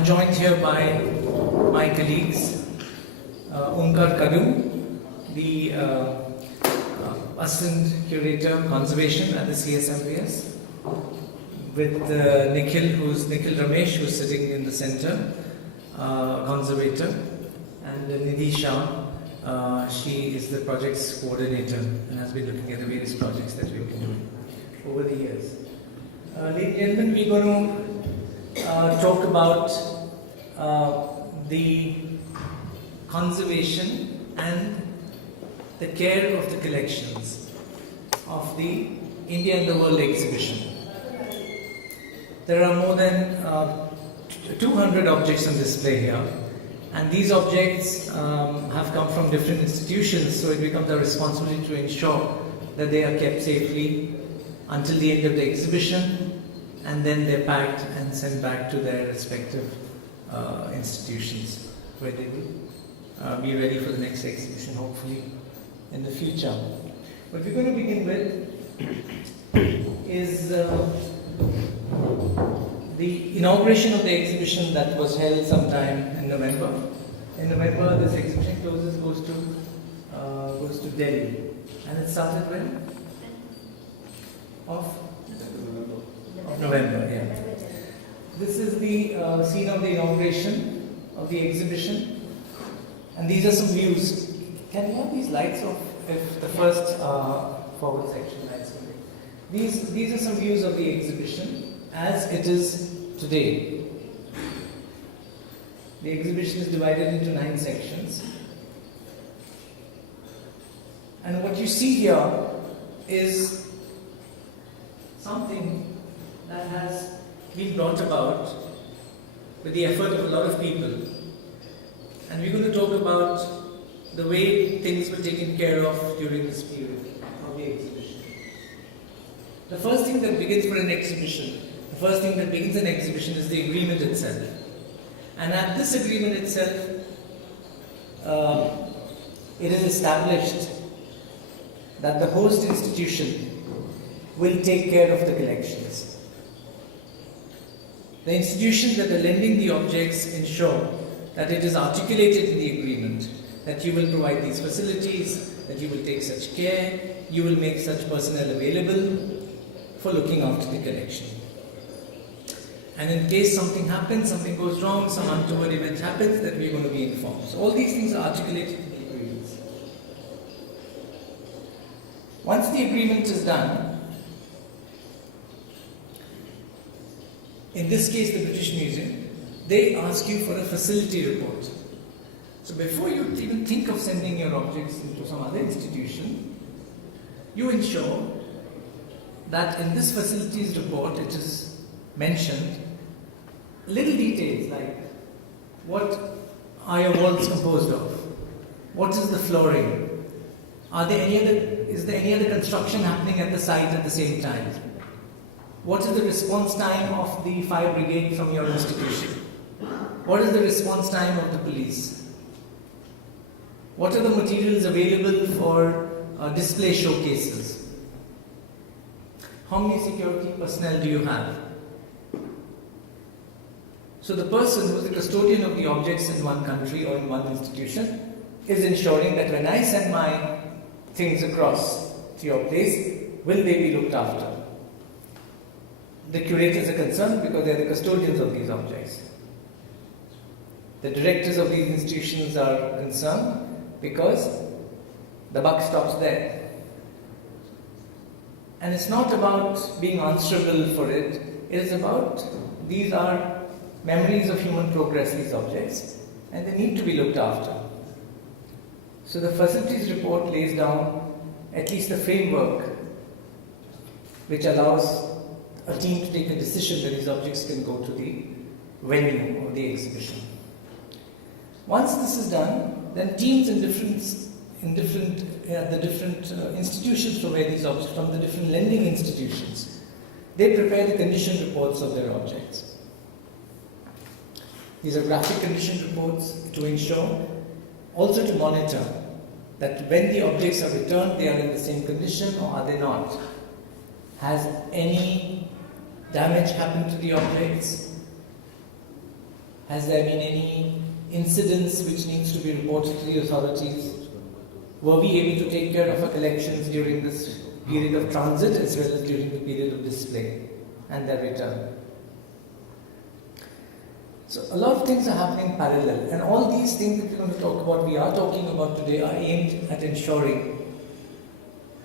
I'm joined here by my colleagues, Omkar Kadu, the Assistant Curator Conservation at the CSMVS, with Nikhil Ramesh, who's sitting in the center, Conservator, and Nidhi Shah. She is the projects coordinator and has been looking at the various projects that we've been doing over the years. Ladies and gentlemen, we're going to talk about the conservation and the care of the collections of the India and the World exhibition. There are more than 200 objects on display here, and these objects have come from different institutions, so it becomes our responsibility to ensure that they are kept safely until the end of the exhibition, and then they're packed and sent back to their respective institutions, where they will be ready for the next exhibition, hopefully in the future. What we're going to begin with is the inauguration of the exhibition that was held sometime in November. In November, this exhibition goes to Delhi, and it started when? Of November, yeah. This is the scene of the inauguration of the exhibition, and these are some views. Can you have these lights off? If the first forward section lights on. These are some views of the exhibition as it is today. The exhibition is divided into 9 sections, and what you see here is something that has been brought about with the effort of a lot of people, and we're going to talk about the way things were taken care of during this period of the exhibition. The first thing that begins an exhibition is the agreement itself. And at this agreement itself, it is established that the host institution will take care of the collections. The institutions that are lending the objects ensure that it is articulated in the agreement that you will provide these facilities, that you will take such care, you will make such personnel available for looking after the collection. And in case something happens, something goes wrong, some untoward event happens, that we are going to be informed. So all these things are articulated in the agreements. Once the agreement is done, in this case the British Museum, they ask you for a facility report. So before you even think of sending your objects into some other institution, you ensure that in this facilities report it is mentioned little details like what are your walls composed of, what is the flooring, is there any other construction happening at the site at the same time, what is the response time of the fire brigade from your institution, what is the response time of the police, what are the materials available for display showcases, how many security personnel do you have. So the person who is the custodian of the objects in one country or in one institution is ensuring that when I send my things across to your place, will they be looked after? The curators are concerned because they are the custodians of these objects. The directors of these institutions are concerned because the buck stops there. And it's not about being answerable for it, it is about these are memories of human progress, these objects, and they need to be looked after. So the facilities report lays down at least a framework which allows a team to take a decision that these objects can go to the venue of the exhibition. Once this is done, then teams in the different institutions from where these objects, from the different lending institutions, they prepare the condition reports of their objects. These are graphic condition reports to ensure, also to monitor that when the objects are returned, they are in the same condition or are they not. Has any damage happened to the objects? Has there been any incidents which needs to be reported to the authorities? Were we able to take care of our collections during this period of transit as well as during the period of display and their return? So a lot of things are happening parallel, and all these things that we're going to talk about, we are talking about today, are aimed at ensuring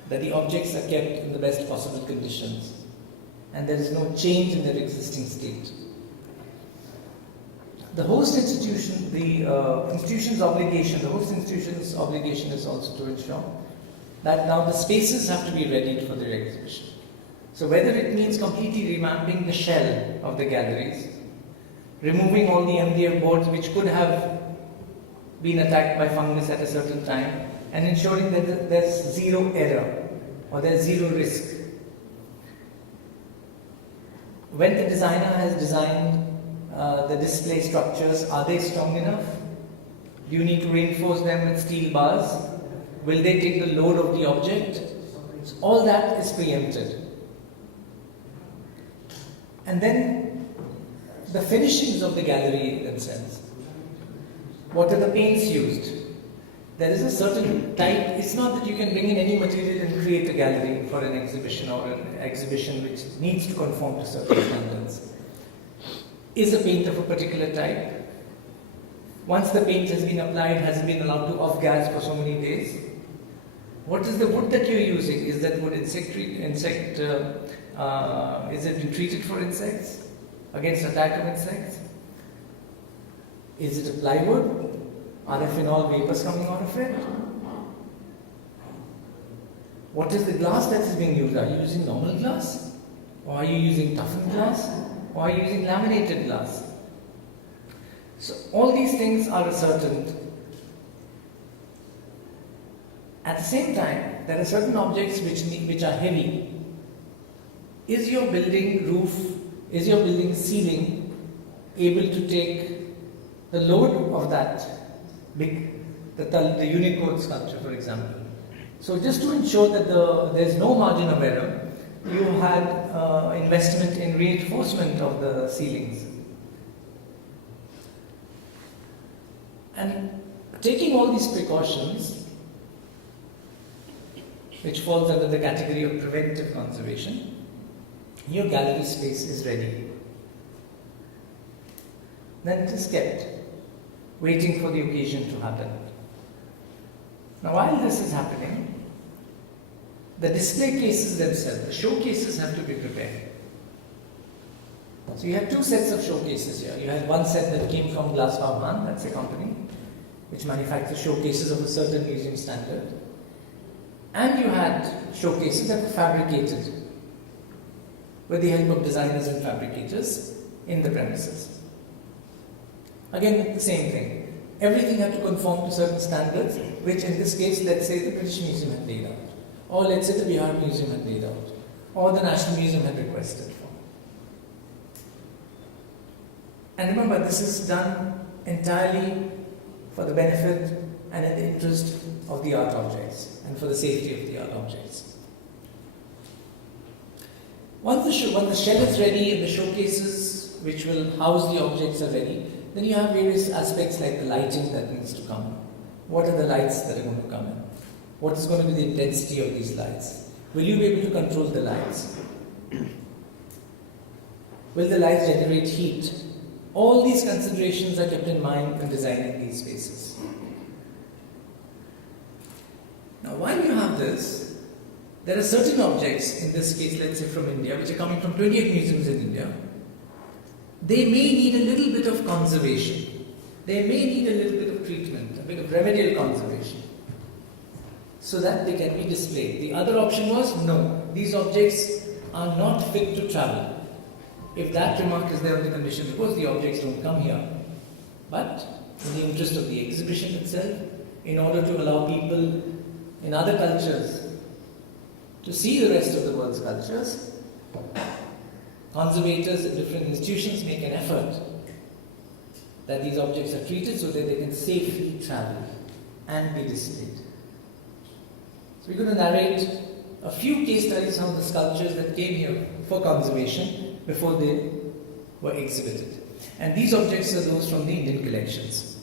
that the objects are kept in the best possible conditions and there is no change in their existing state. The host institution, the institution's obligation, the host institution's obligation is also to ensure that now the spaces have to be readied for their exhibition. So whether it means completely revamping the shell of the galleries, removing all the MDF boards which could have been attacked by fungus at a certain time, and ensuring that there's zero error or there's zero risk. When the designer has designed the display structures, are they strong enough? Do you need to reinforce them with steel bars? Will they take the load of the object? So all that is preempted. And then the finishings of the gallery themselves. What are the paints used? There is a certain type. It's not that you can bring in any material and create a gallery for an exhibition or an exhibition which needs to conform to certain standards. Is a paint of a particular type? Once the paint has been applied, has it been allowed to off-gas for so many days? What is the wood that you're using? Is that wood is it been treated for insects? Against attack of insects? Is it a plywood? Are there phenol vapors coming out of it? What is the glass that is being used? Are you using normal glass? Or are you using toughened glass? Or are you using laminated glass? So all these things are ascertained. At the same time, there are certain objects which are heavy. Is your building roof, is your building ceiling able to take the load of that the Unicode sculpture, for example? So just to ensure that there's no margin of error, you had investment in reinforcement of the ceilings. And taking all these precautions, which falls under the category of preventive conservation, your gallery space is ready. Then it is kept, waiting for the occasion to happen. Now, while this is happening, the display cases themselves, the showcases have to be prepared. So you have two sets of showcases here. You have one set that came from Glasgow, that's a company which manufactures showcases of a certain museum standard. And you had showcases that were fabricated with the help of designers and fabricators in the premises. Again, the same thing. Everything had to conform to certain standards, which in this case, let's say the British Museum had laid out, or let's say the Bihar Museum had laid out, or the National Museum had requested for. And remember, this is done entirely for the benefit and in the interest of the art objects and for the safety of the art objects. Once the shell is ready and the showcases which will house the objects are ready, then you have various aspects like the lighting that needs to come. What are the lights that are going to come in? What is going to be the intensity of these lights? Will you be able to control the lights? Will the lights generate heat? All these considerations are kept in mind when designing these spaces. Now, while you have this, there are certain objects, in this case, let's say from India, which are coming from 28 museums in India. They may need a little bit of conservation. They may need a little bit of treatment, a bit of remedial conservation, so that they can be displayed. The other option was, no, these objects are not fit to travel. If that remark is there on the condition report, the objects don't come here. But in the interest of the exhibition itself, in order to allow people in other cultures to see the rest of the world's cultures, conservators at different institutions make an effort that these objects are treated so that they can safely travel and be displayed. So we're going to narrate a few case studies on the sculptures that came here for conservation before they were exhibited. And these objects are those from the Indian collections.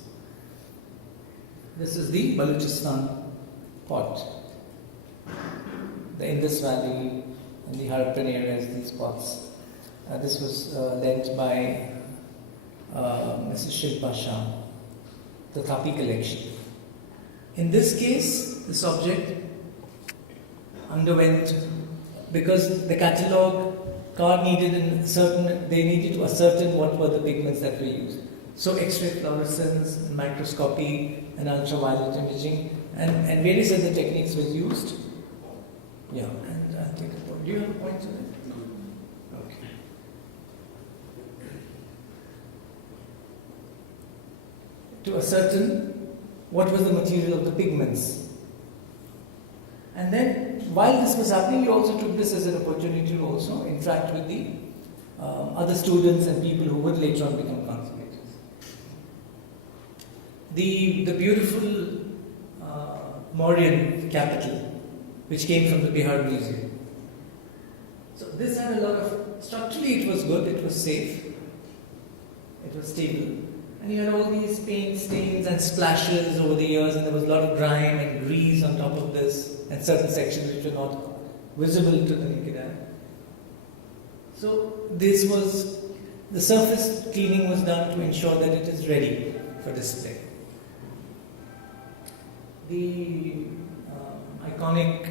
This is the Balochistan pot. The Indus Valley and the Harappan areas, these pots. This was led by Mrs. Shilpa Shah, the Tapi collection. In this case, this object underwent, because the catalogue card needed they needed to ascertain what were the pigments that were used. So X-ray fluorescence, microscopy, and ultraviolet imaging, and various other techniques were used. Yeah, and I'll take a point. Do you have a point on it? No. Okay. To ascertain what was the material of the pigments. And then, while this was happening, you also took this as an opportunity to also interact with the other students and people who would later on become conservators. The beautiful Mauryan capital, which came from the Bihar Museum. So this had a lot of, structurally it was good, it was safe, it was stable. And you had all these paint stains and splashes over the years, and there was a lot of grime and grease on top of this, and certain sections which were not visible to the naked eye. So this was, the surface cleaning was done to ensure that it is ready for display. The iconic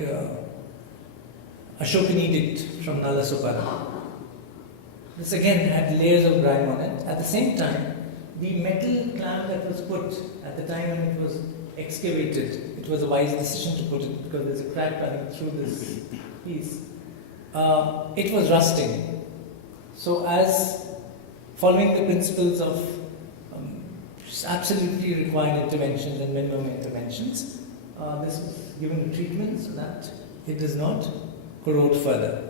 Ashokan edict from Nalasopara. This again had layers of grime on it. At the same time, the metal clamp that was put at the time when it was excavated, it was a wise decision to put it because there's a crack running through this piece. It was rusting. So, as following the principles of absolutely required interventions and minimum interventions, this was given a treatment so that it does not corrode further.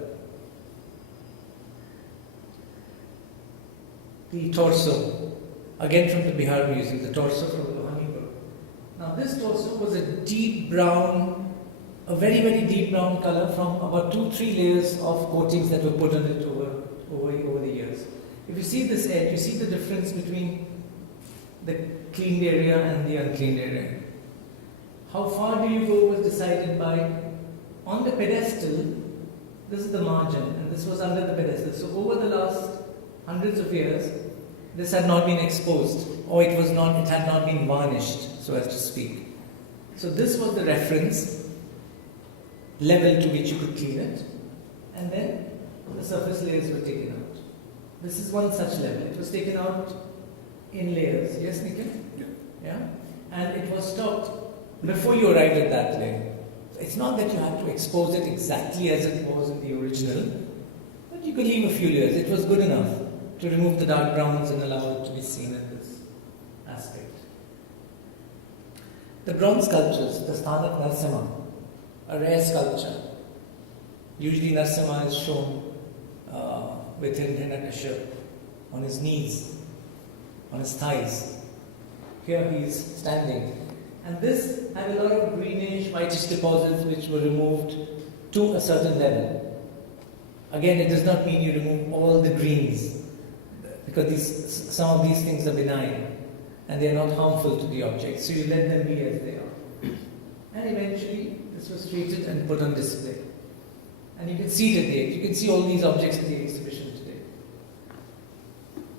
The torso, again from the Bihar Museum, the torso from Lohanipur. Now this torso was a deep brown, a very, very deep brown color from about 2-3 layers of coatings that were put on it over the years. If you see this edge, you see the difference between the cleaned area and the uncleaned area. How far do you go was decided by, on the pedestal, this is the margin, and this was under the pedestal. So over the last hundreds of years, this had not been exposed, or it had not been varnished, so as to speak. So this was the reference level to which you could clean it, and then the surface layers were taken out. This is one such level. It was taken out in layers. Yes, Nikhil? Yeah? And it was stopped before you arrived at that layer. It's not that you had to expose it exactly as it was in the original, but you could leave a few layers. It was good enough to remove the dark browns and allow it to be seen in this aspect. The bronze sculptures, the Sthanak Narsimha, a rare sculpture. Usually Narsimha is shown with Hiranyakashipu on his knees, on his thighs. Here he is standing. And this had a lot of greenish, whitish deposits which were removed to a certain level. Again, it does not mean you remove all the greens, because some of these things are benign and they are not harmful to the object, so you let them be as they are. And eventually, this was treated and put on display. And you can see today, you can see all these objects in the exhibition today.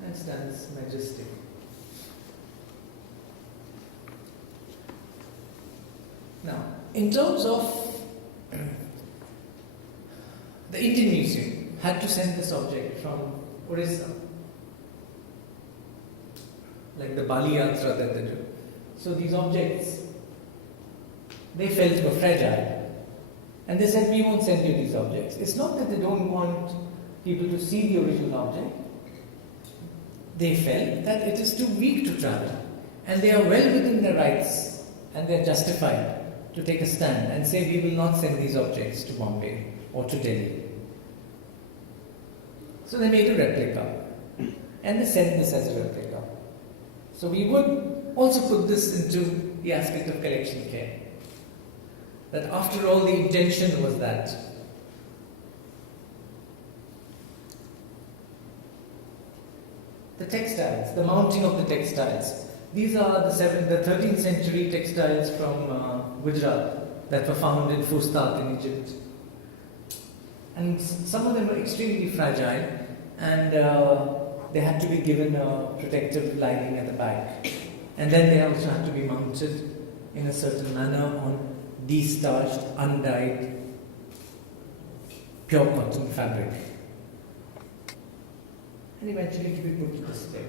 And stands majestic. Now, in terms of the Indian Museum had to send this object from Orissa, like the Bali Yatra that they do. So these objects, they felt were fragile. And they said, we won't send you these objects. It's not that they don't want people to see the original object. They felt that it is too weak to travel. And they are well within their rights, and they are justified to take a stand and say, we will not send these objects to Bombay or to Delhi. So they made a replica. And they sent this as a replica. So we would also put this into the aspect of collection care. That after all, the intention was that the textiles, the mounting of the textiles. These are the 13th century textiles from Gujarat that were found in Fustat in Egypt. And some of them were extremely fragile, and they had to be given a protective lining at the back. And then they also had to be mounted in a certain manner on de-starched, undyed, pure cotton fabric. And eventually to be put to display.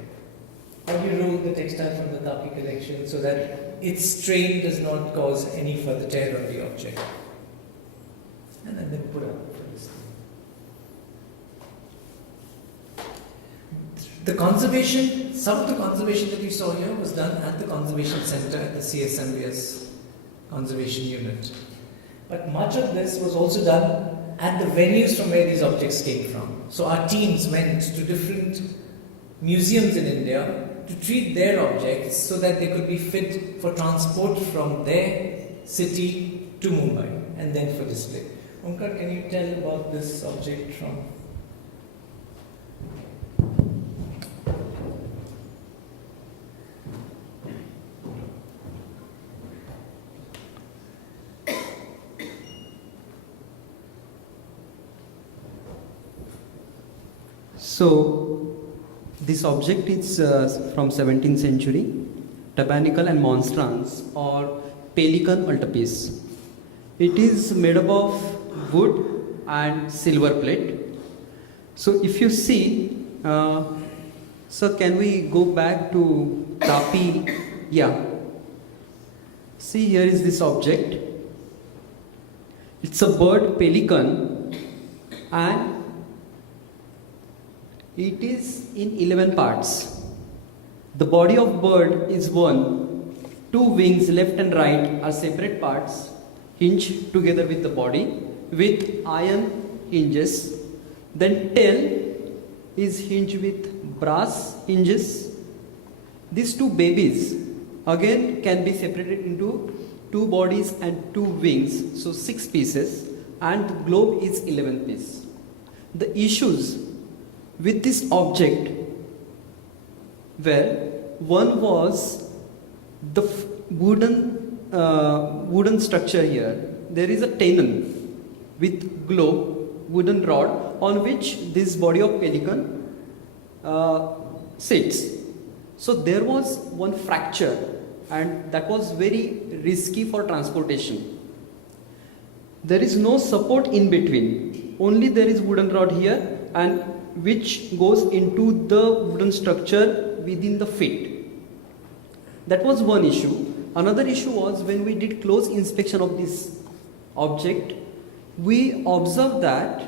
How do you roll the textile from the Tapi collection so that its strain does not cause any further tear on the object? And then put up for display. The conservation, some of the conservation that you saw here was done at the Conservation Center at the CSMVS Conservation Unit. But much of this was also done at the venues from where these objects came from. So our teams went to different museums in India to treat their objects so that they could be fit for transport from their city to Mumbai and then for display. Omkar, can you tell about this object from? So, this object is from 17th century, tabernacle and monstrance or pelican altarpiece. It is made up of wood and silver plate. So, if you see, so can we go back to Tapi? Yeah. See, here is this object. It's a bird pelican, and it is in 11 parts. The body of bird is one. Two wings, left and right, are separate parts, hinged together with the body, with iron hinges. Then tail is hinged with brass hinges. These two babies again can be separated into two bodies and two wings, so 6 pieces, and the globe is 11 pieces. The issues with this object, well, one was the wooden structure here. There is a tenon with globe, wooden rod, on which this body of pelican sits. So there was one fracture, and that was very risky for transportation. There is no support in between, only there is wooden rod here, and which goes into the wooden structure within the feet. That was one issue. Another issue was when we did close inspection of this object, we observed that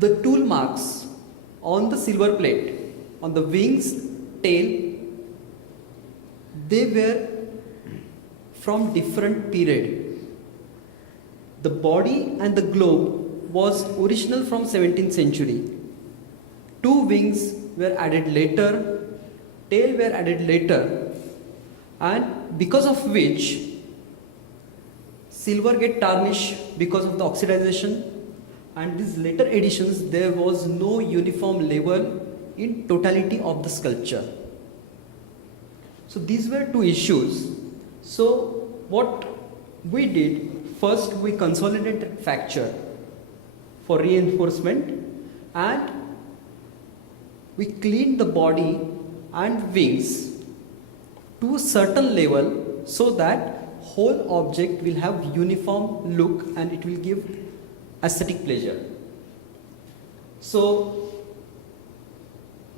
the tool marks on the silver plate, on the wings, tail, they were from different period. The body and the globe was original from 17th century. Two wings were added later, tail were added later, and because of which silver get tarnished because of the oxidization, and these later editions there was no uniform level in totality of the sculpture. So these were two issues. So what we did, first we consolidated fracture for reinforcement, and we cleaned the body and wings to a certain level so that whole object will have uniform look and it will give aesthetic pleasure. So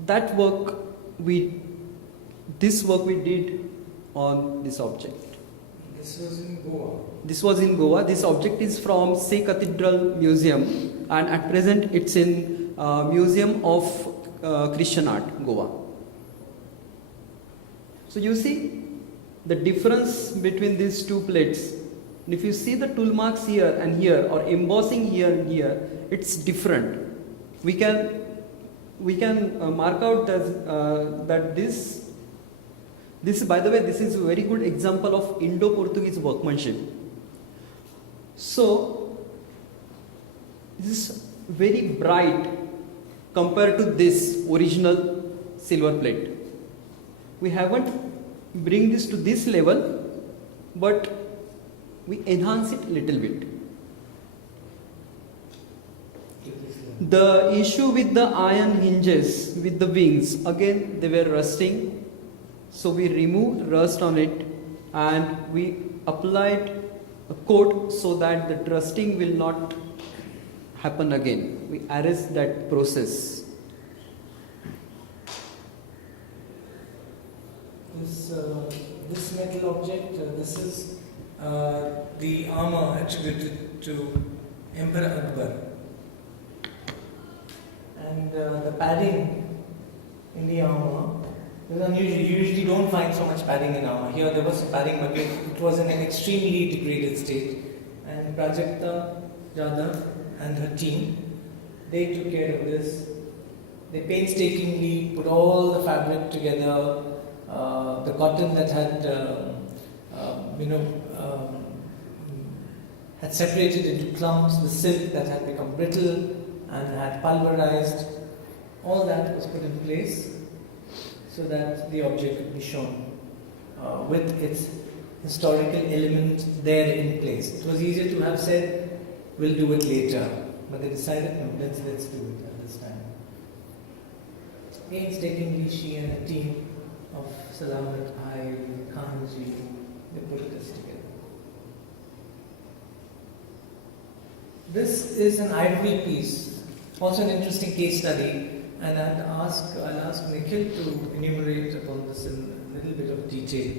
this work we did on this object. This was in Goa. This was in Goa. This object is from Say Cathedral Museum, and at present it's in Museum of Christian Art, Goa. So you see the difference between these two plates. And if you see the tool marks here and here, or embossing here and here, it's different. We can mark out that this by the way, this is a very good example of Indo-Portuguese workmanship. So this is very bright compared to this original silver plate. We haven't bring this to this level, but we enhance it a little bit. The issue with the iron hinges with the wings, again they were rusting, so we removed rust on it and we applied a coat so that the rusting will not happen again. We arrest that process. This metal object, this is the armor attributed to Emperor Akbar. And the padding in the armor is unusual. You usually don't find so much padding in armor. Here there was some padding, but it was in an extremely degraded state. And Prajakta Jadhav and her team, they took care of this. They painstakingly put all the fabric together, the cotton that had, had separated into clumps, the silk that had become brittle and had pulverized. All that was put in place so that the object could be shown with its historical element there in place. It was easier to have said, we'll do it later, but they decided, no, let's do it at this time. Painstakingly, she and a team of Salamat Bhai, Khanji, they put this together. This is an ivory piece, also an interesting case study, and I'll ask Nikhil to enumerate upon this in a little bit of detail.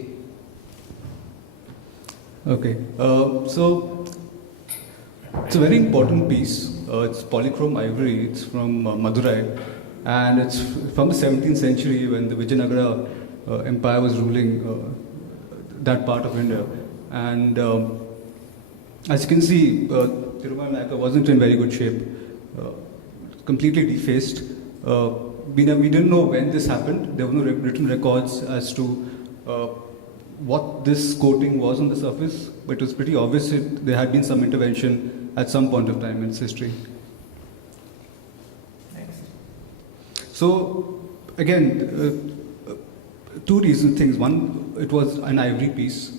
Okay, so it's a very important piece. It's polychrome ivory. It's from Madurai, and it's from the 17th century when the Vijayanagara Empire was ruling that part of India. And as you can see, Tirumala Nayaka wasn't in very good shape, completely defaced. We didn't know when this happened. There were no written records as to what this coating was on the surface, but it was pretty obvious there had been some intervention at some point of time in its history. Next. So, again, two reasons things. One, it was an ivory piece,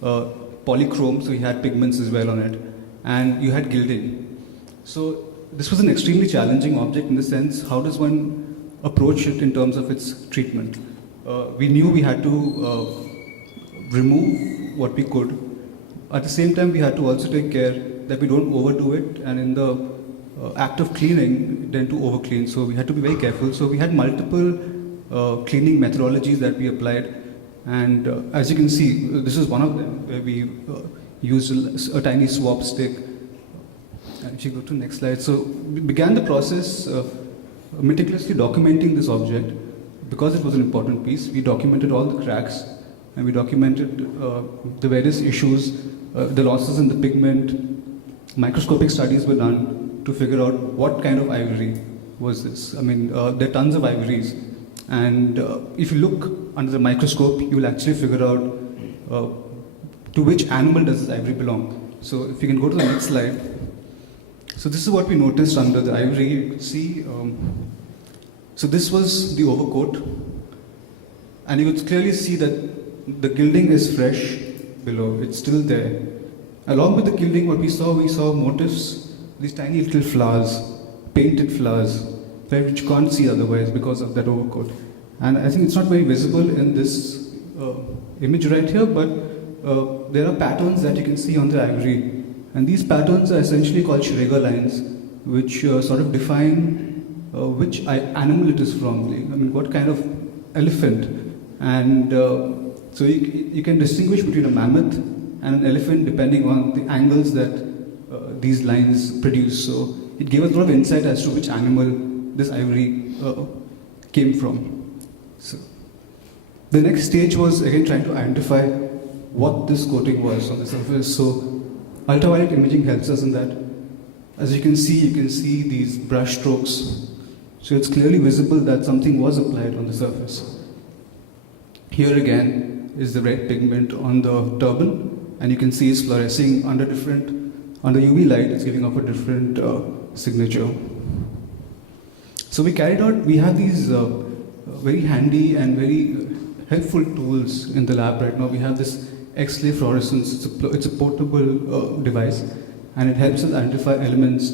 polychrome, so you had pigments as well on it, and you had gilding. So this was an extremely challenging object in the sense, how does one approach it in terms of its treatment? We knew we had to remove what we could. At the same time, we had to also take care that we don't overdo it, and in the act of cleaning, then to overclean. So we had to be very careful. So we had multiple cleaning methodologies that we applied, and as you can see, this is one of them where we used a tiny swab stick. If you go to the next slide. So we began the process meticulously documenting this object. Because it was an important piece, we documented all the cracks, and we documented the various issues, the losses in the pigment. Microscopic studies were done to figure out what kind of ivory was this. I mean, there are tons of ivories, and if you look under the microscope, you will actually figure out to which animal does this ivory belong. So if you can go to the next slide. So this is what we noticed under the ivory. You can see, so this was the overcoat, and you would clearly see that the gilding is fresh below, it's still there. Along with the gilding, what we saw motifs, these tiny little flowers, painted flowers, which you can't see otherwise because of that overcoat. And I think it's not very visible in this image right here, but there are patterns that you can see on the ivory. And these patterns are essentially called Schreger lines, which sort of define which animal it is from, I mean, what kind of elephant. And so you can distinguish between a mammoth and an elephant depending on the angles that these lines produce. So it gave us a lot of insight as to which animal this ivory came from. So the next stage was again trying to identify what this coating was on the surface. So ultraviolet imaging helps us in that. As you can see these brush strokes. So it's clearly visible that something was applied on the surface. Here again is the red pigment on the turban, and you can see it's fluorescing under UV light, it's giving off a different signature. So we have these very handy and very helpful tools in the lab right now. We have this X-ray fluorescence. It's a portable device, and it helps us identify elements.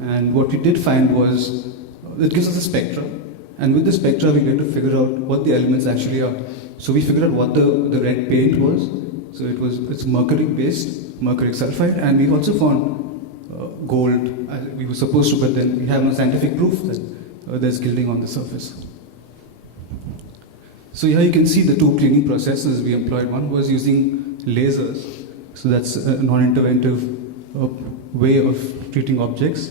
And what we did find was it gives us a spectra, and with the spectra we get to figure out what the elements actually are. So we figured out what the red paint was. So it's mercury-based, mercury sulfide, and we've also found gold as we were supposed to, but then we have no scientific proof that there's gilding on the surface. So here you can see the two cleaning processes we employed. One was using lasers, so that's a non-interventive way of treating objects.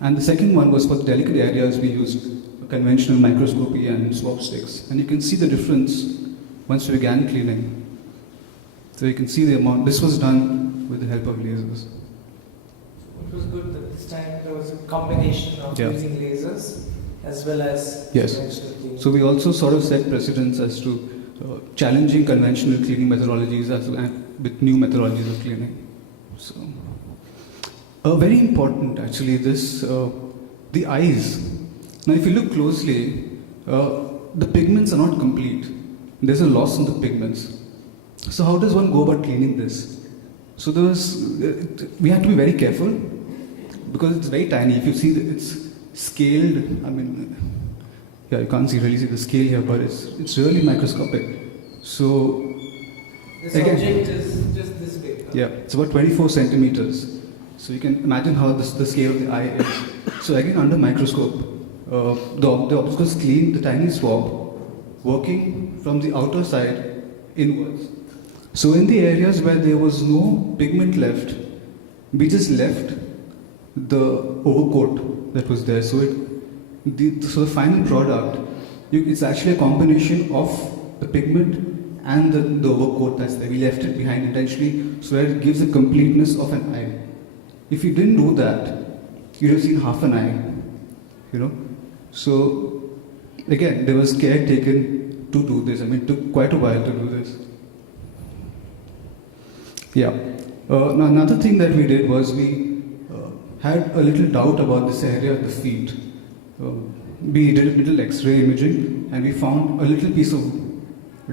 And the second one was for delicate areas we used conventional microscopy and swab sticks. And you can see the difference once we began cleaning. So you can see the amount. This was done with the help of lasers. It was good that this time there was a combination of using lasers as well as conventional cleaning. So we also sort of set precedents as to challenging conventional cleaning methodologies with new methodologies of cleaning. So, very important actually, the eyes. Now if you look closely, the pigments are not complete. There's a loss in the pigments. So how does one go about cleaning this? So we have to be very careful because it's very tiny. If you see it's scaled, I mean, yeah, you can't really see the scale here, but it's really microscopic. So this object is just this big. Huh? Yeah, it's about 24 centimeters. So you can imagine how the scale of the eye is. So again, under microscope, the object was clean, the tiny swab, working from the outer side inwards. So in the areas where there was no pigment left, we just left the overcoat that was there. So the final product, it's actually a combination of the pigment and the overcoat that's there. We left it behind intentionally so that it gives the completeness of an eye. If you didn't do that, you'd have seen half an eye, So again, there was care taken to do this. I mean, it took quite a while to do this. Yeah. Now another thing that we did was we had a little doubt about this area at the feet. We did a little X-ray imaging, and we found a little piece of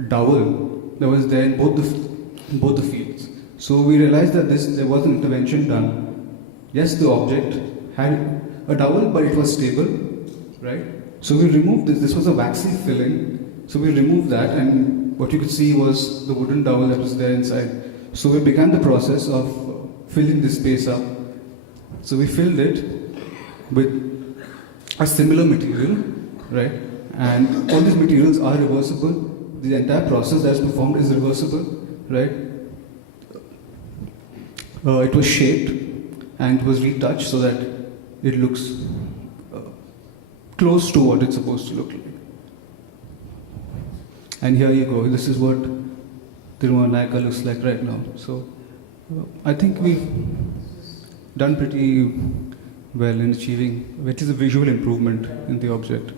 dowel that was there in both the feet. So we realized that there was an intervention done. Yes, the object had a dowel, but it was stable, right? So we removed this. This was a waxy filling. So we removed that, and what you could see was the wooden dowel that was there inside. So we began the process of filling this space up. So we filled it with a similar material, right? And all these materials are reversible. The entire process that's performed is reversible, right? It was shaped and it was retouched so that it looks close to what it's supposed to look like. And here you go. This is what Tirumala looks like right now. So I think we've done pretty well in achieving, which is a visual improvement in the object.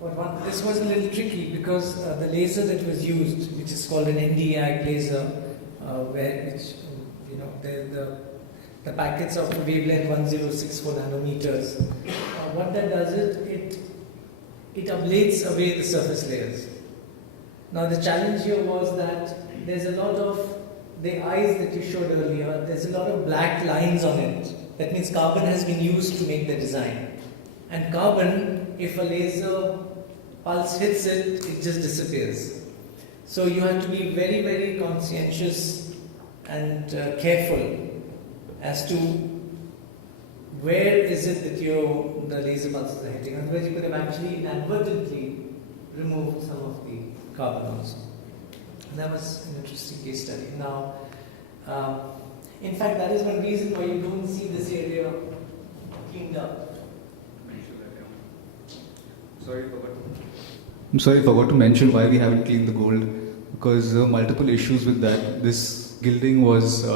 But this was a little tricky because the laser that was used, which is called an Nd:YAG laser, the packets of wavelength 1064 nanometers. What that does is it ablates away the surface layers. Now the challenge here was that there's a lot of the eyes that you showed earlier. There's a lot of black lines on it. That means carbon has been used to make the design. And carbon, if a laser pulse hits it, it just disappears. So you have to be very, very conscientious and careful as to where is it that the laser pulses are hitting. Otherwise, you could have actually inadvertently removed some of the carbon also. And that was an interesting case study. Now, in fact, that is one reason why you don't see this area cleaned up. I'm sorry, I forgot to mention why we haven't cleaned the gold, because there were multiple issues with that. This gilding was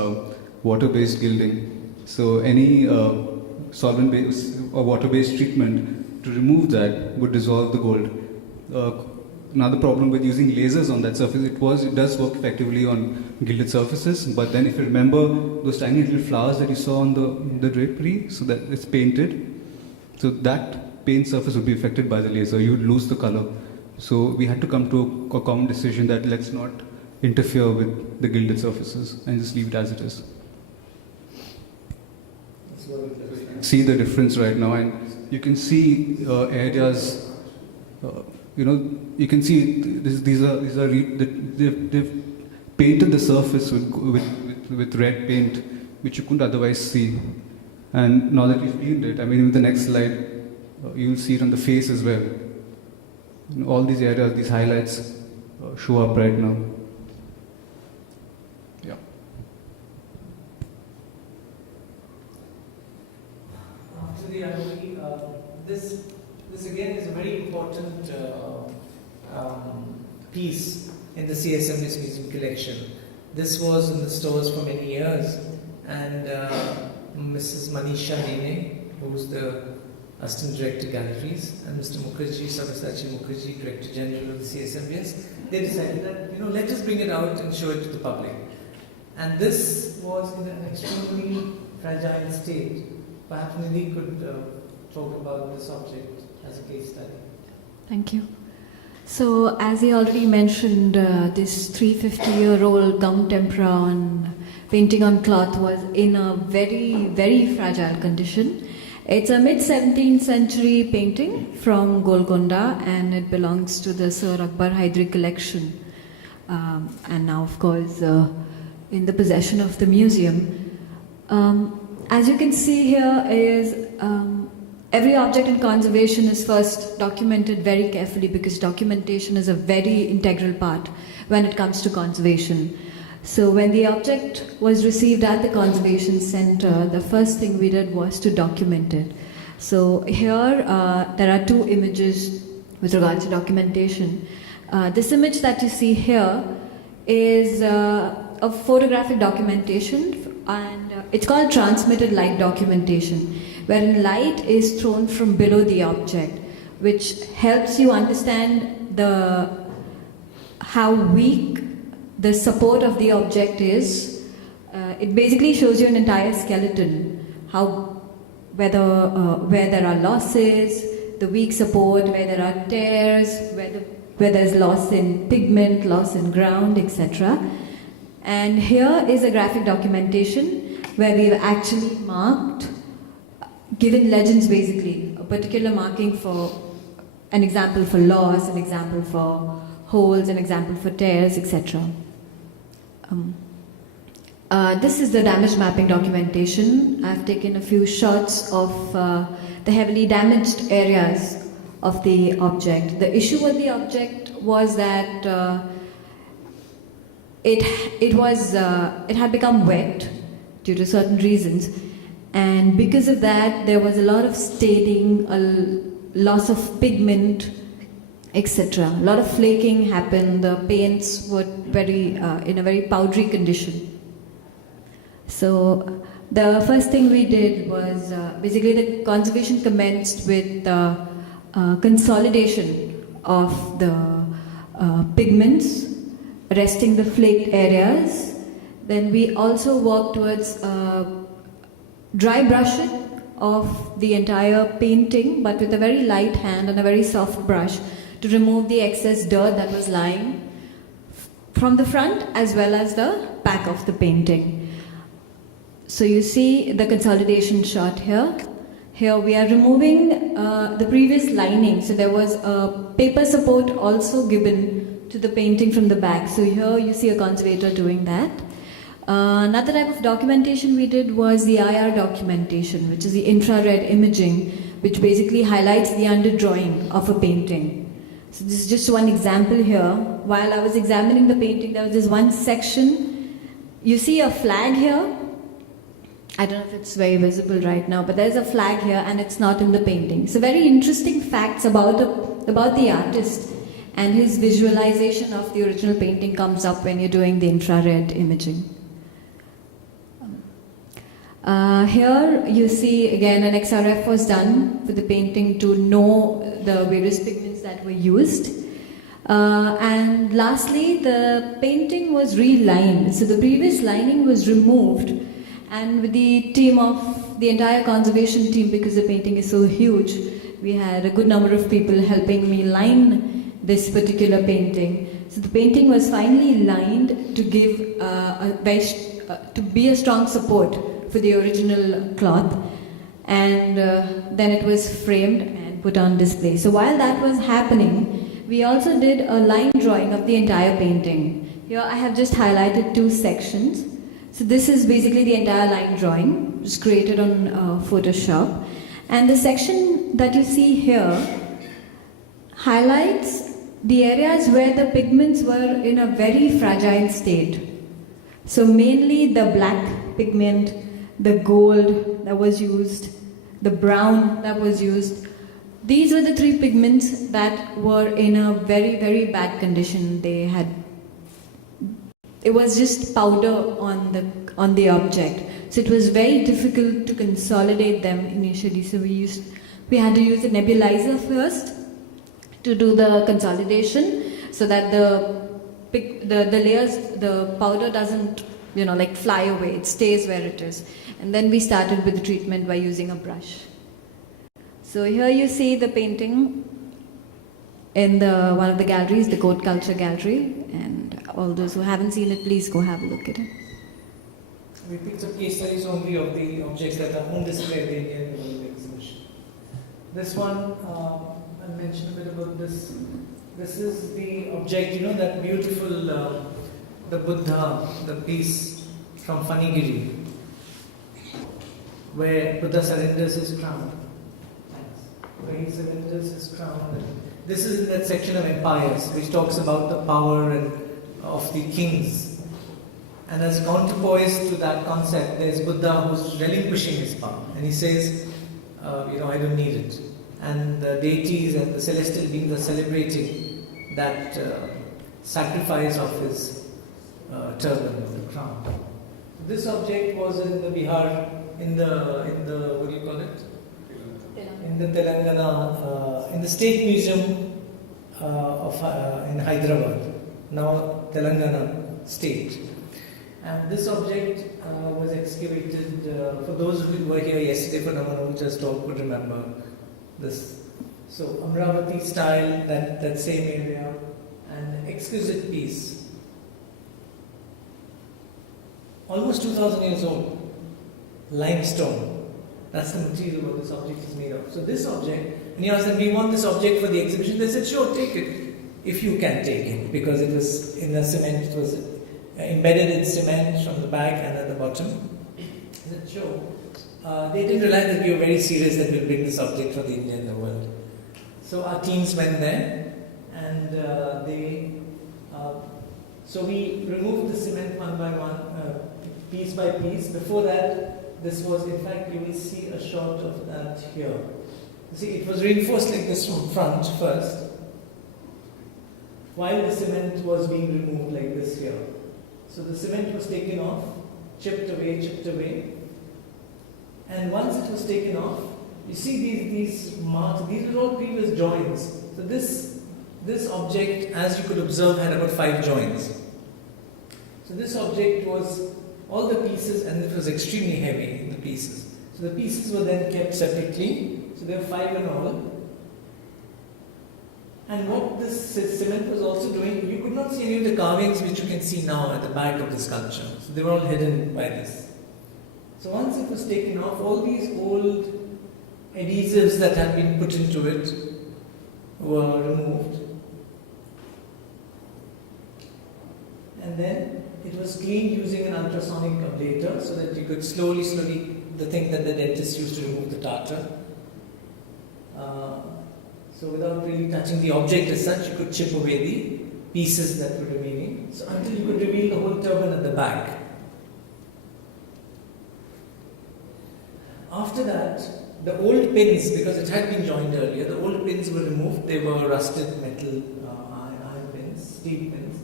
water-based gilding. So any solvent-based or water-based treatment to remove that would dissolve the gold. Another problem with using lasers on that surface, it does work effectively on gilded surfaces, but then if you remember those tiny little flowers that you saw on the drapery, so that it's painted, so that paint surface would be affected by the laser. You would lose the color. So we had to come to a common decision that let's not interfere with the gilded surfaces and just leave it as it is. See the difference right now, and you can see areas. You can see they've painted the surface with red paint, which you couldn't otherwise see. And now that we've cleaned it, I mean, in the next slide, you'll see it on the face as well. All these areas, these highlights show up right now. Yeah. To the ROE, this again is a very important piece in the CSMVS Museum collection. This was in the stores for many years, and Mrs. Manisha Dene, who's the Assistant Director Galleries, and Mr. Mukherjee, Sabyasachi Mukherjee, Director General of the CSMVS, they decided that, let us bring it out and show it to the public. And this was in an extremely fragile state. Perhaps Nidhi could talk about this object as a case study. Thank you. So, as he already mentioned, this 350-year-old gum tempera on painting on cloth was in a very, very fragile condition. It's a mid-17th century painting from Golconda, and it belongs to the Sir Akbar Hydari collection. And now, of course, in the possession of the museum. As you can see here is every object in conservation is first documented very carefully, because documentation is a very integral part when it comes to conservation. So when the object was received at the Conservation Center, the first thing we did was to document it. So here there are two images with regards to documentation. This image that you see here is a photographic documentation, and it's called transmitted light documentation, wherein light is thrown from below the object, which helps you understand how weak the support of the object is. It basically shows you an entire skeleton, where there are losses, the weak support, where there are tears, where there's loss in pigment, loss in ground, etc. And here is a graphic documentation where we've actually given legends basically, a particular marking for an example for loss, an example for holes, an example for tears, etc. This is the damage mapping documentation. I've taken a few shots of the heavily damaged areas of the object. The issue with the object was that it had become wet due to certain reasons, and because of that there was a lot of staining, a loss of pigment, etc. A lot of flaking happened. The paints were in a very powdery condition. So the first thing we did was basically the conservation commenced with consolidation of the pigments, resting the flaked areas. Then we also worked towards dry brushing of the entire painting, but with a very light hand and a very soft brush, to remove the excess dirt that was lying from the front as well as the back of the painting. So you see the consolidation shot here. Here we are removing the previous lining. So there was a paper support also given to the painting from the back. So here you see a conservator doing that. Another type of documentation we did was the IR documentation, which is the infrared imaging, which basically highlights the underdrawing of a painting. So this is just one example here. While I was examining the painting, there was this one section. You see a flag here. I don't know if it's very visible right now, but there's a flag here and it's not in the painting. So very interesting facts about the artist, and his visualization of the original painting comes up when you're doing the infrared imaging. Here you see again an XRF was done for the painting to know the various pigments that were used. And lastly, the painting was relined. So the previous lining was removed, and with the team of the entire conservation team, because the painting is so huge, we had a good number of people helping me line this particular painting. So the painting was finally lined to give to be a strong support for the original cloth, and then it was framed and put on display. So while that was happening, we also did a line drawing of the entire painting. Here I have just highlighted 2 sections. So this is basically the entire line drawing, it was created on Photoshop. And the section that you see here highlights the areas where the pigments were in a very fragile state. So mainly the black pigment, the gold that was used, the brown that was used. These were the 3 pigments that were in a very, very bad condition. It was just powder on the object. So it was very difficult to consolidate them initially. So we had to use a nebulizer first to do the consolidation, so that the layers, the powder doesn't fly away, it stays where it is. And then we started with the treatment by using a brush. So here you see the painting in one of the galleries, the Court Culture Gallery, and all those who haven't seen it, please go have a look at it. We picked up case studies only of the objects that are on display at the Indian World Exhibition. This one, I'll mention a bit about this. This is the object, that beautiful, the Buddha, the piece from Fanigiri, where Buddha surrenders his crown. Where he surrenders his crown. This is in that section of empires, which talks about the power of the kings. And as counterpoise to that concept, there's Buddha who's relinquishing his power. And he says, I don't need it. And the deities and the celestial beings are celebrating that sacrifice of his turban, of the crown. This object was in the Bihar, in the what do you call it? In the Telangana, in the State Museum in Hyderabad, now Telangana State. And this object was excavated, for those who were here yesterday, for no one who just all could remember this. So Amravati style, that same area, an exquisite piece. Almost 2000 years old, limestone. That's the material what this object is made of. So this object, and you asked them, we want this object for the exhibition. They said, sure, take it, if you can take it, because it was in the cement, it was embedded in cement from the back and at the bottom. I said, sure. They didn't realize that we were very serious that we'll bring this object for the India and the world. So our teams went there, and so we removed the cement one by one, piece by piece. Before that, this was, in fact, you will see a shot of that here. You see, it was reinforced like this from front first, while the cement was being removed like this here. So the cement was taken off, chipped away. And once it was taken off, you see these marks, these are all previous joins. So this object, as you could observe, had about 5 joins. So this object was all the pieces, and it was extremely heavy, the pieces. So the pieces were then kept separately. So there were 5 in all. And what this cement was also doing, you could not see any of the carvings which you can see now at the back of the sculpture. So they were all hidden by this. So once it was taken off, all these old adhesives that had been put into it were removed. And then it was cleaned using an ultrasonic ablator so that you could slowly, the thing that the dentist used to remove the tartar. So without really touching the object as such, you could chip away the pieces that were remaining. So until you could reveal the whole turban at the back. After that, the old pins, because it had been joined earlier, the old pins were removed. They were rusted metal iron pins, steel pins.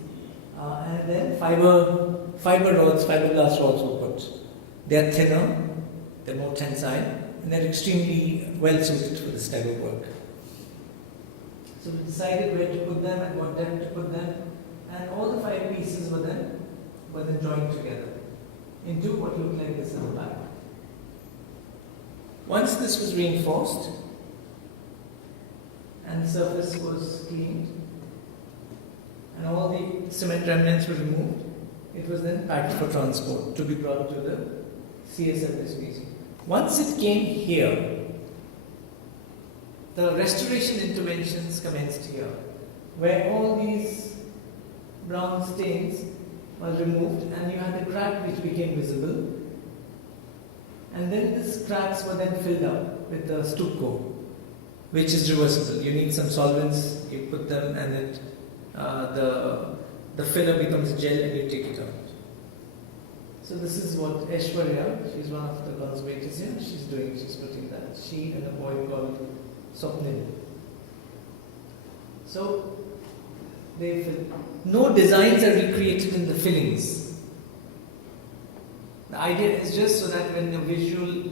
And then fiberglass rods were put. They are thinner, they're more tensile, and they're extremely well suited for this type of work. So we decided where to put them and what depth to put them, and all the 5 pieces were then joined together into what looked like this at the back. Once this was reinforced and the surface was cleaned, and all the cement remnants were removed. It was then packed for transport to be brought to the CSMVS museum. Once it came here, the restoration interventions commenced here, where all these brown stains were removed and you had a crack which became visible. And then these cracks were then filled up with the stucco, which is reversible. You need some solvents, you put them, and then the filler becomes gel and you take it out. So this is what Aishwarya, she's one of the conservators here, she's doing, she's putting that. She and a boy called Swapnil. So they fill. No designs are recreated in the fillings. The idea is just so that when the visual,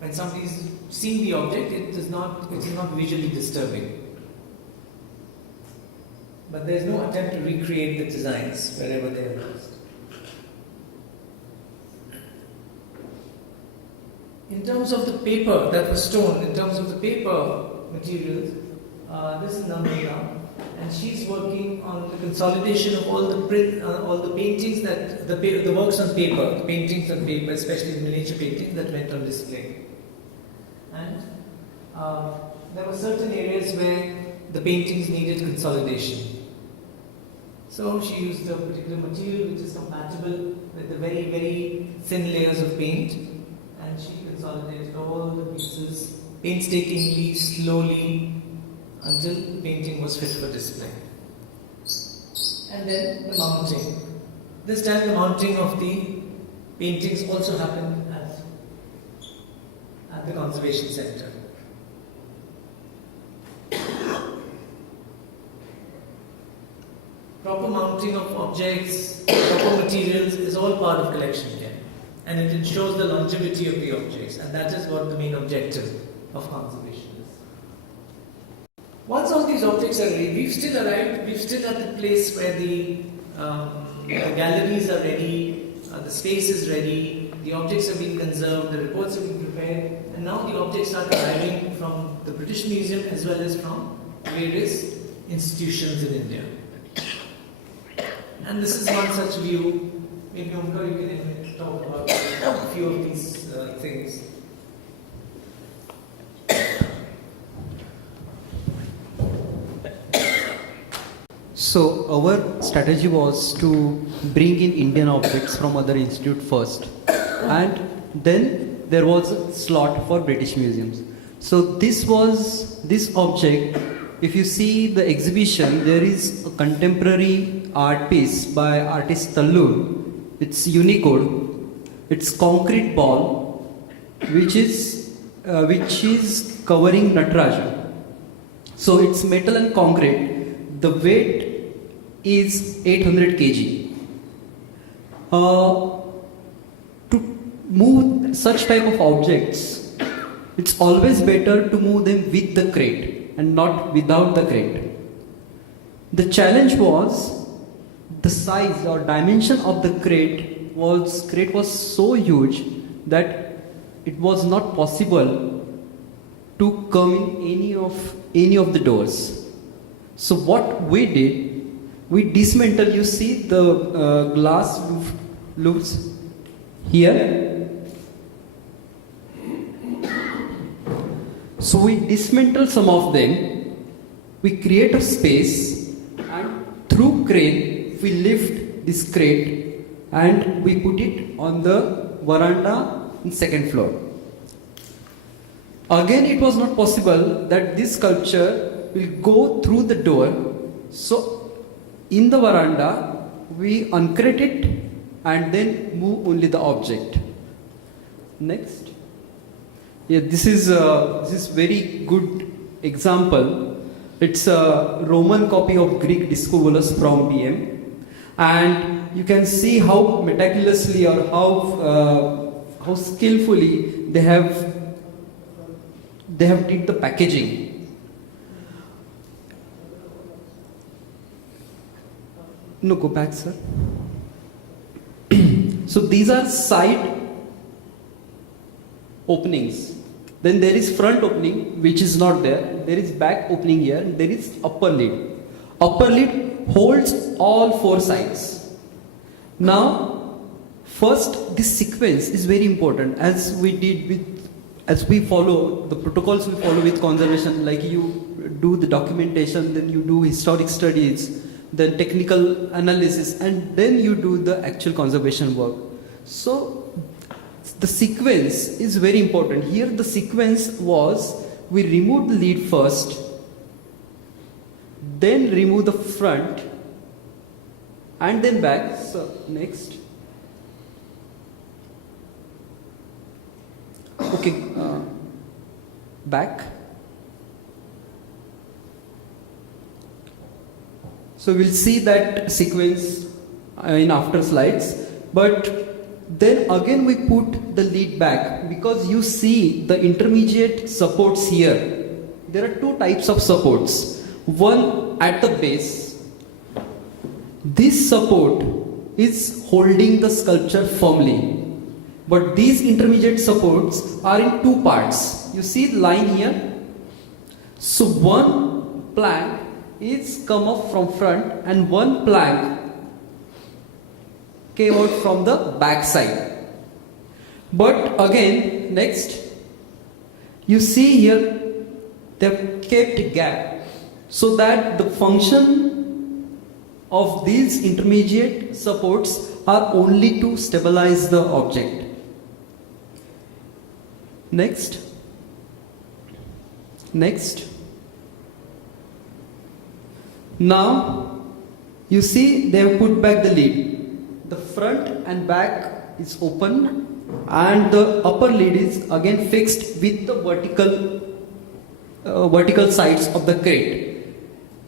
when somebody is seeing the object, it is not visually disturbing. But there is no attempt to recreate the designs wherever they are lost. In terms of the paper that was stolen, in terms of the paper materials, this is Namina, and she's working on the consolidation of all the paintings that the works on paper, the paintings on paper, especially the miniature paintings that went on display. And there were certain areas where the paintings needed consolidation. So she used a particular material which is compatible with the very, very thin layers of paint, and she consolidated all the pieces painstakingly, slowly, until the painting was fit for display. And then the mounting. This time the mounting of the paintings also happened at the Conservation Center. Proper mounting of objects, proper materials is all part of collection care, and it ensures the longevity of the objects, and that is what the main objective of conservation is. Once all these objects are ready, we've still at the place where the galleries are ready, the space is ready, the objects have been conserved, the reports have been prepared, and now the objects are arriving from the British Museum as well as from various institutions in India. And this is one such view. Maybe Omkar, you can talk about a few of these things. So our strategy was to bring in Indian objects from other institute first, and then there was a slot for British museums. So this object. If you see the exhibition, there is a contemporary art piece by artist Tallur. It's Unicode. It's concrete ball, which is covering Nataraja. So it's metal and concrete. The weight is 800 kg. To move such type of objects, it's always better to move them with the crate and not without the crate. The challenge was the size or dimension of the crate was so huge that it was not possible to come in any of the doors. So what we did, we dismantled. You see the glass loops here. So we dismantle some of them, we create a space, and through crane we lift this crate and we put it on the veranda in second floor. Again, it was not possible that this sculpture will go through the door. So in the veranda we uncrate it and then move only the object. Next. Yeah, this is very good example. It's a Roman copy of Greek Discobolus from BM, and you can see how meticulously or how skillfully they have did the packaging. No, go back, sir. So these are side openings. Then there is front opening which is not there. There is back opening here. There is upper lid. upper lid holds all four sides. Now, first, this sequence is very important, as we follow the protocols we follow with conservation, like you do the documentation, then you do historic studies, then technical analysis, and then you do the actual conservation work. So the sequence is very important. Here the sequence was, we remove the lead first, then remove the front, and then back. So next. Okay, back. So we'll see that sequence in after slides, but then again we put the lead back, because you see the intermediate supports here. There are two types of supports. One at the base. This support is holding the sculpture firmly, but these intermediate supports are in two parts. You see the line here? So one plank is come up from front and one plank came out from the back side. But again, next, you see here they have kept a gap so that the function of these intermediate supports are only to stabilize the object. Next. Now you see they have put back the lid. The front and back is open, and the upper lid is again fixed with the vertical sides of the crate.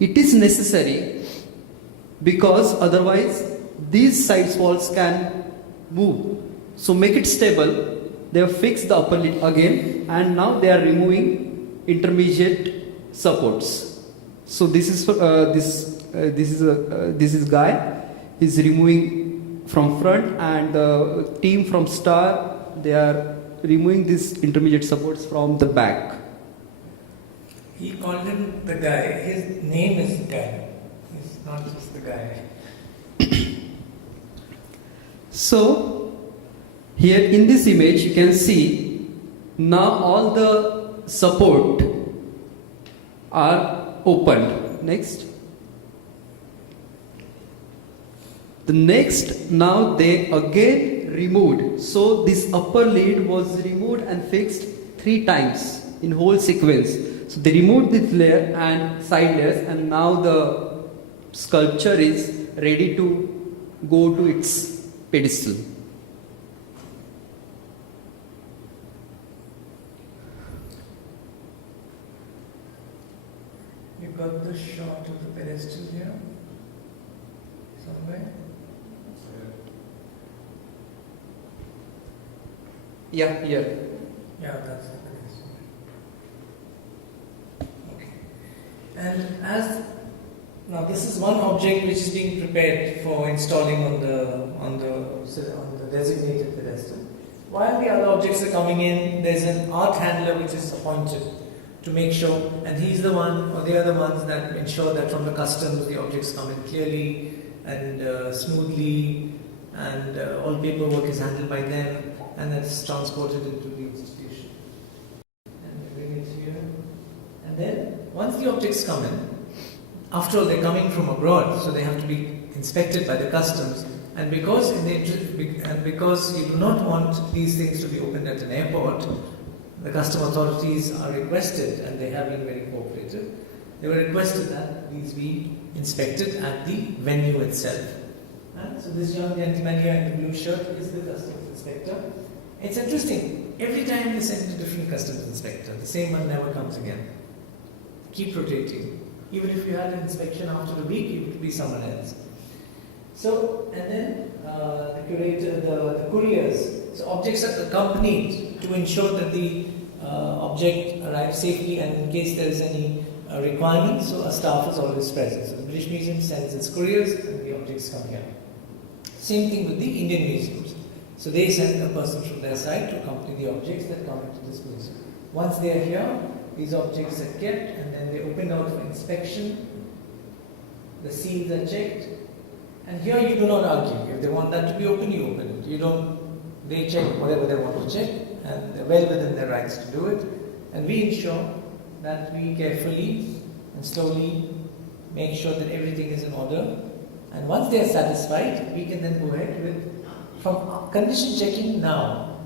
It is necessary because otherwise these side walls can move. So make it stable. They have fixed the upper lid again, and now they are removing intermediate supports. So this is this guy is removing from front, and the team from Star, they are removing these intermediate supports from the back. He called him the guy. His name is Guy. He's not just the guy. So here in this image you can see now all the support are opened. Next. The next, now they again removed. So this upper lid was removed and fixed 3 times in whole sequence. So they removed this layer and side layers, and now the sculpture is ready to go to its pedestal. You got the shot of the pedestal here? Somewhere? Yeah, here. Yeah, that's the pedestal. Okay. And as now, this is one object which is being prepared for installing on the designated pedestal. While the other objects are coming in, there's an art handler which is appointed to make sure, and he's the one, or they are the ones that ensure that from the customs the objects come in clearly and smoothly, and all paperwork is handled by them, and that's transported into the institution. And we bring it here. And then, once the objects come in, after all they're coming from abroad, so they have to be inspected by the customs. And because you do not want these things to be opened at an airport, the custom authorities are requested, and they have been very cooperative, they were requested that these be inspected at the venue itself. And so this young gentleman here in the blue shirt is the customs inspector. It's interesting, every time they send a different customs inspector, the same one never comes again. Keep rotating. Even if you had an inspection after a week, it would be someone else. So, and then the curator, the couriers. So objects are accompanied to ensure that the object arrives safely, and in case there is any requirement, so a staff is always present. So the British Museum sends its couriers, and the objects come here. Same thing with the Indian museums. So they send a person from their side to accompany the objects that come into this museum. Once they are here, these objects are kept, and then they're opened out for inspection. the seals are checked, and here you do not argue. If they want that to be open, you open it. You don't, they check whatever they want to check, and they're well within their rights to do it. And we ensure that we carefully and slowly make sure that everything is in order. And once they are satisfied, we can then go ahead with from condition checking now.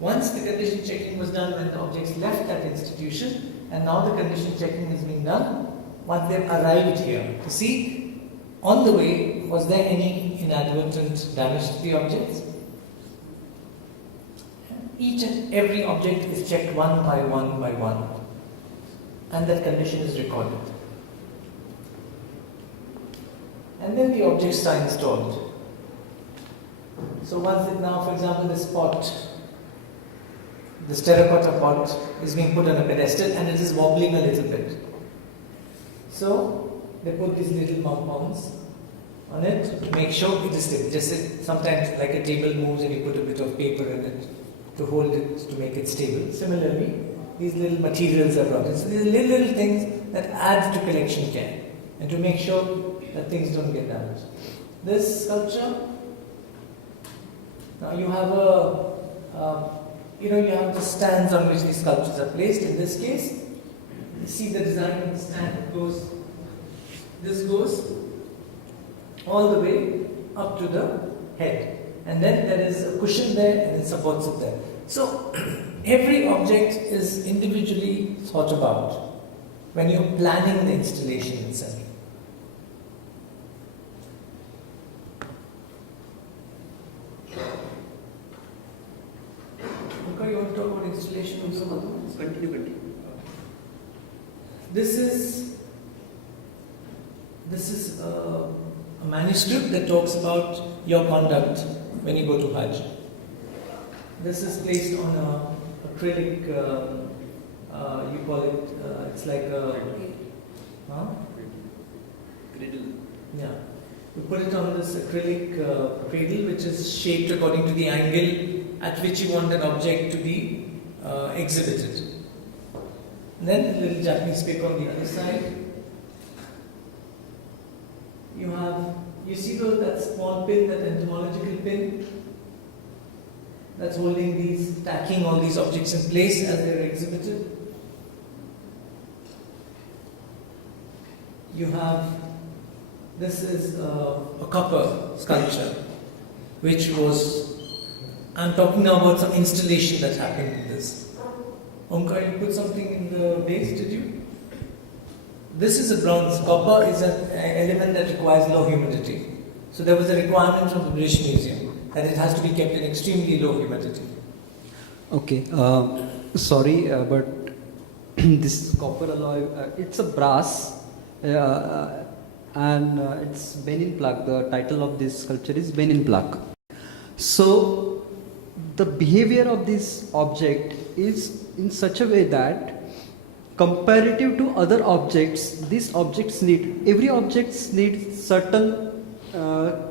Once the condition checking was done when the objects left that institution, and now the condition checking is being done once they've arrived here to see on the way was there any inadvertent damage to the objects. Each and every object is checked one by one by one, and that condition is recorded. And then the objects are installed. So once it now, for example, this pot, this terracotta pot is being put on a pedestal and it is wobbling a little bit. So they put these little pom-poms on it to make sure it is stable. Just sometimes like a table moves and you put a bit of paper in it to hold it, to make it stable. Similarly, these little materials are brought in. So these are little things that add to collection care and to make sure that things don't get damaged. This sculpture, now you have you have the stands on which these sculptures are placed. In this case, you see the design of the stand. This goes all the way up to the head, and then there is a cushion there and it supports it there. So every object is individually thought about when you're planning the installation itself. Okay, you want to talk about installation of some other ones? Continue. This is a manuscript that talks about your conduct when you go to Hajj. This is placed on a acrylic, you call it, it's like a Cradle. Yeah. You put it on this acrylic cradle which is shaped according to the angle at which you want that object to be exhibited. And then a little Japanese paper on the other side. You see that small pin, that entomological pin that's holding stacking all these objects in place as they're exhibited. This is a copper sculpture, I'm talking now about some installation that happened in this. Omkar, you put something in the base, did you? This is a bronze. Copper is an element that requires low humidity. So there was a requirement from the British Museum that it has to be kept in extremely low humidity. Okay, sorry, but this copper alloy, it's a brass and it's Benin plaque. The title of this sculpture is Benin plaque. So the behavior of this object is in such a way that comparative to other objects, every object needs certain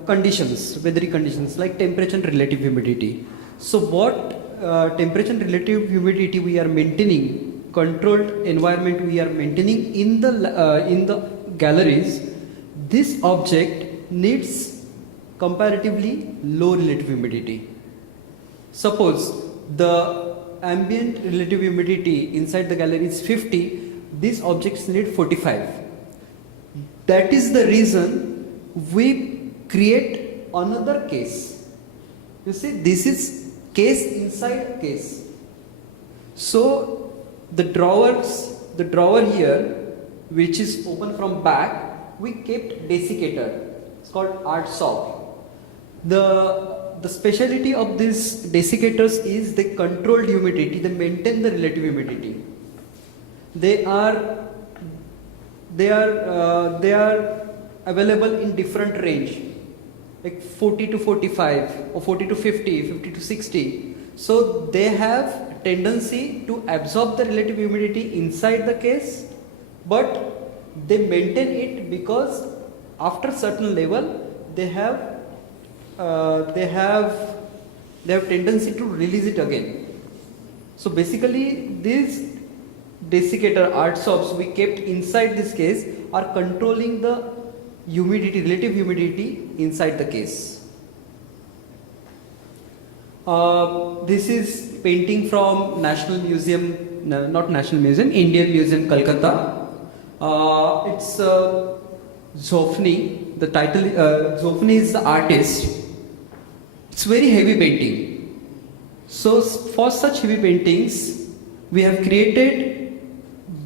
conditions, weathery conditions like temperature and relative humidity. So what temperature and relative humidity we are maintaining, controlled environment we are maintaining in the galleries, this object needs comparatively low relative humidity. Suppose the ambient relative humidity inside the gallery is 50, these objects need 45. That is the reason we create another case. You see, this is case inside case. So the drawer here, which is open from back, we kept desiccator. It's called art soap. The speciality of these desiccators is they control humidity, they maintain the relative humidity. They are available in different range, like 40 to 45 or 40 to 50, 50 to 60. So they have tendency to absorb the relative humidity inside the case, but they maintain it because after certain level they have tendency to release it again. So basically these desiccator art soaps we kept inside this case are controlling the humidity, relative humidity inside the case. This is painting from National Museum, no, not National Museum, Indian Museum, Calcutta. It's Zofny. The title, Zofny is the artist. It's very heavy painting. So for such heavy paintings, we have created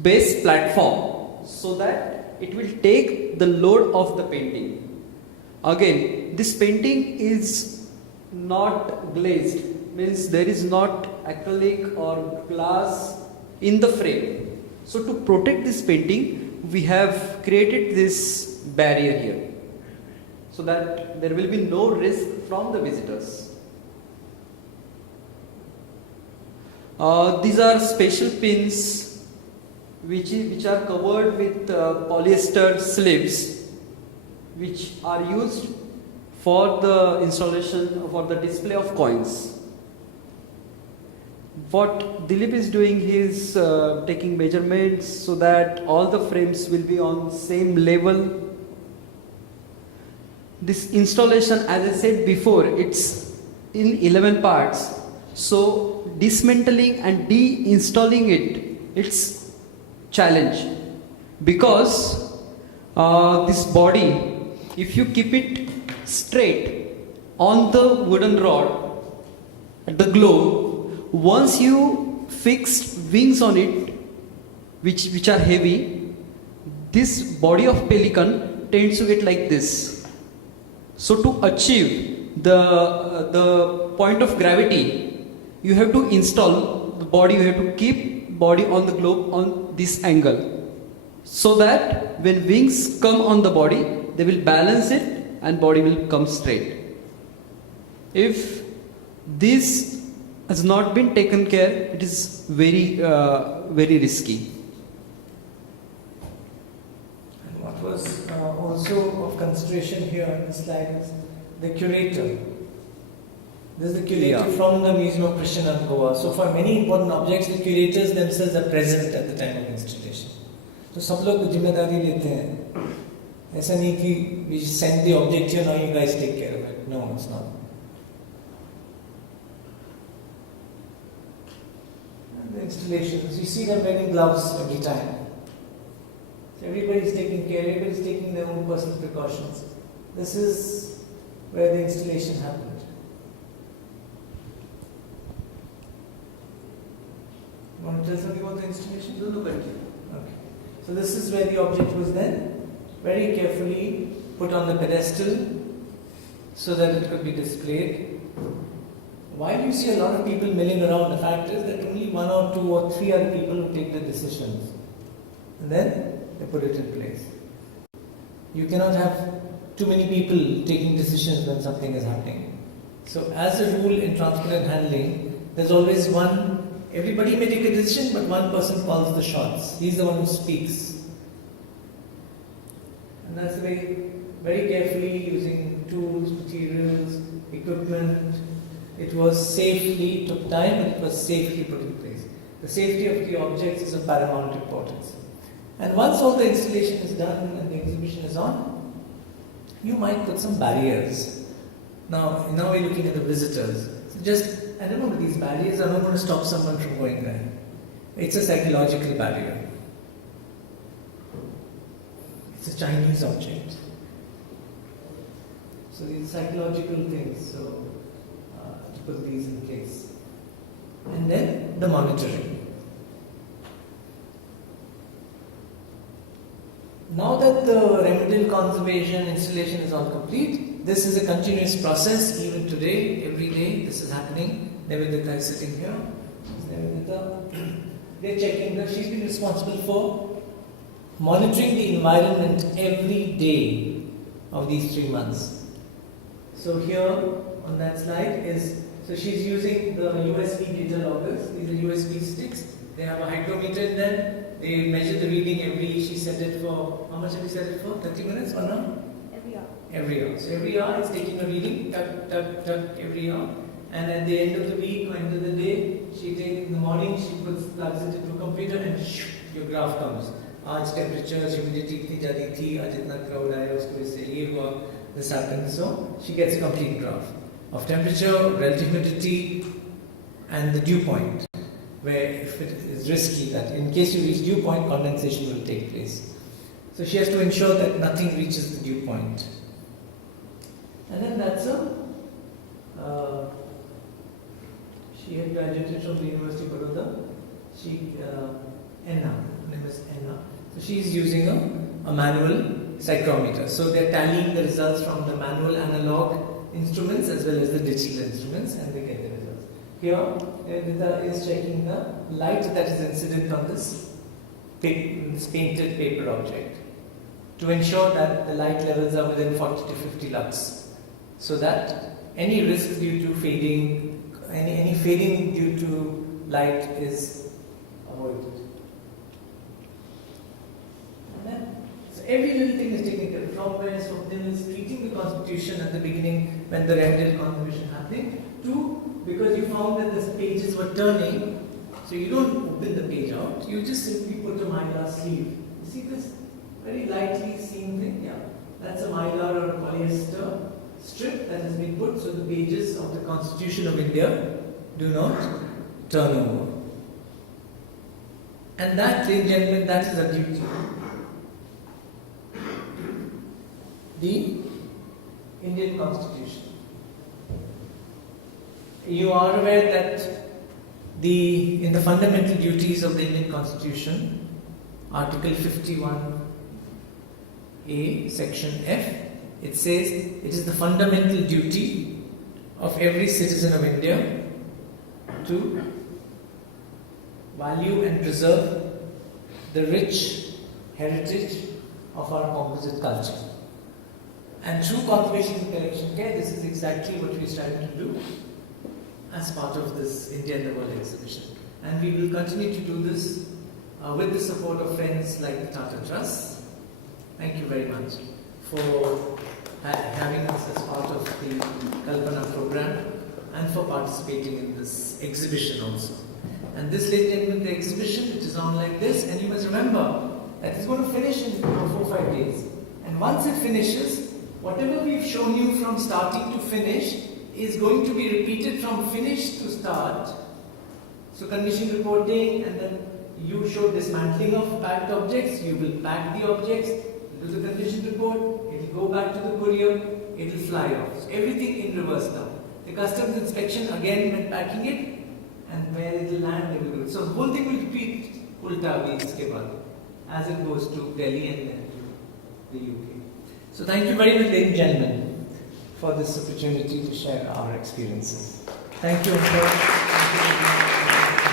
base platform so that it will take the load of the painting. Again, this painting is not glazed, means there is not acrylic or glass in the frame. So to protect this painting, we have created this barrier here, so that there will be no risk from the visitors. These are special pins which are covered with polyester sleeves, which are used for the installation, for the display of coins. What Dilip is doing, he is taking measurements so that all the frames will be on same level. This installation, as I said before, it's in 11 parts. So dismantling and de-installing it, it's challenge, because this body, if you keep it straight on the wooden rod at the globe, once you fix wings on it, which are heavy, this body of pelican tends to get like this. So to achieve the point of gravity, you have to install the body, you have to keep body on the globe on this angle, so that when wings come on the body, they will balance it and body will come straight. If this has not been taken care, it is very risky. And what was also of consideration here on this slide is the curator. This is the curator from the Museum of Christian Art, Goa. So for many important objects, the curators themselves are present at the time of installation. So सब लोग जिम्मेदारी लेते हैं. ऐसा नहीं कि we send the object here, now you guys take care of it. No, it's not. And the installations, you see them wearing gloves every time. So everybody is taking care, everybody is taking their own personal precautions. This is where the installation happened. You want to tell something about the installation? No, continue. Okay. So this is where the object was then very carefully put on the pedestal so that it could be displayed. Why do you see a lot of people milling around? The fact is that only 1 or 2 or 3 are the people who take the decisions. And then they put it in place. You cannot have too many people taking decisions when something is happening. So as a rule in transparent handling, there's always one. Everybody may take a decision, but one person calls the shots. He's the one who speaks. And that's the way, very carefully using tools, materials, equipment. It was safely, took time, but it was safely put in place. The safety of the objects is of paramount importance. And once all the installation is done and the exhibition is on, you might put some barriers. Now we're looking at the visitors. So I don't know, but these barriers are not going to stop someone from going there. It's a psychological barrier. It's a Chinese object. So these psychological things, so to put these in place. And then the monitoring. Now that the remedial conservation installation is all complete, this is a continuous process. Even today, every day, this is happening. Nivedita is sitting here. They're checking that she's been responsible for monitoring the environment every day of these 3 months. So here on that slide is, so she's using the USB data loggers. These are USB sticks. They have a hydrometer in them. They measure the reading she set it for, how much have you set it for? 30 minutes or no? Every hour. Every hour. So every hour it's taking a reading, tuck, tuck, tuck, every hour. And at the end of the week or end of the day, she takes in the morning, she plugs it into a computer and your graph comes. आज temperatures, humidity इतनी ज़्यादा थी, आज इतना crowd आया, उसकी वजह से ये हुआ, this happened. So she gets a complete graph of temperature, relative humidity, and the dew point, where if it is risky that in case you reach dew point, condensation will take place. So she has to ensure that nothing reaches the dew point. And then that's she had graduated from the University of Baroda. Anna, her name is Anna. So she is using a manual psychrometer. So they are tallying the results from the manual analog instruments as well as the digital instruments, and they get the results. Here, Nidhi is checking the light that is incident on this painted paper object to ensure that the light levels are within 40 to 50 lux, so that any risk due to fading, any fading due to light is avoided. And then, so every little thing is taken care of. From where Swapnil is treating the constitution at the beginning when the remedial conservation happening, to because you found that the pages were turning, so you don't open the page out, you just simply put a mylar sleeve. You see this very lightly seen thing? Yeah, that's a mylar or a polyester strip that has been put so the pages of the Constitution of India do not turn over. And that, ladies and gentlemen, that is a duty. The Indian Constitution. You are aware that in the fundamental duties of the Indian Constitution, Article 51A, Section F, it says it is the fundamental duty of every citizen of India to value and preserve the rich heritage of our composite culture. And through conservation and collection care, this is exactly what we are trying to do as part of this India and the World exhibition. And we will continue to do this with the support of friends like the Tata Trusts. Thank you very much for having us as part of the Kalapana program and for participating in this exhibition also. And this, ladies and gentlemen, the exhibition, which is on like this, and you must remember that it's going to finish in 4 or 5 days. And once it finishes, whatever we've shown you from starting to finish is going to be repeated from finish to start. So condition reporting, and then you show dismantling of packed objects, you will pack the objects, do the condition report, it will go back to the courier, it will fly off. So everything in reverse now. The customs inspection again when packing it, and where it will land, they will do it. So the whole thing will repeat ulta iske baad, as it goes to Delhi and then to the UK. So thank you very much, ladies and gentlemen, for this opportunity to share our experiences. Thank you. Thank you.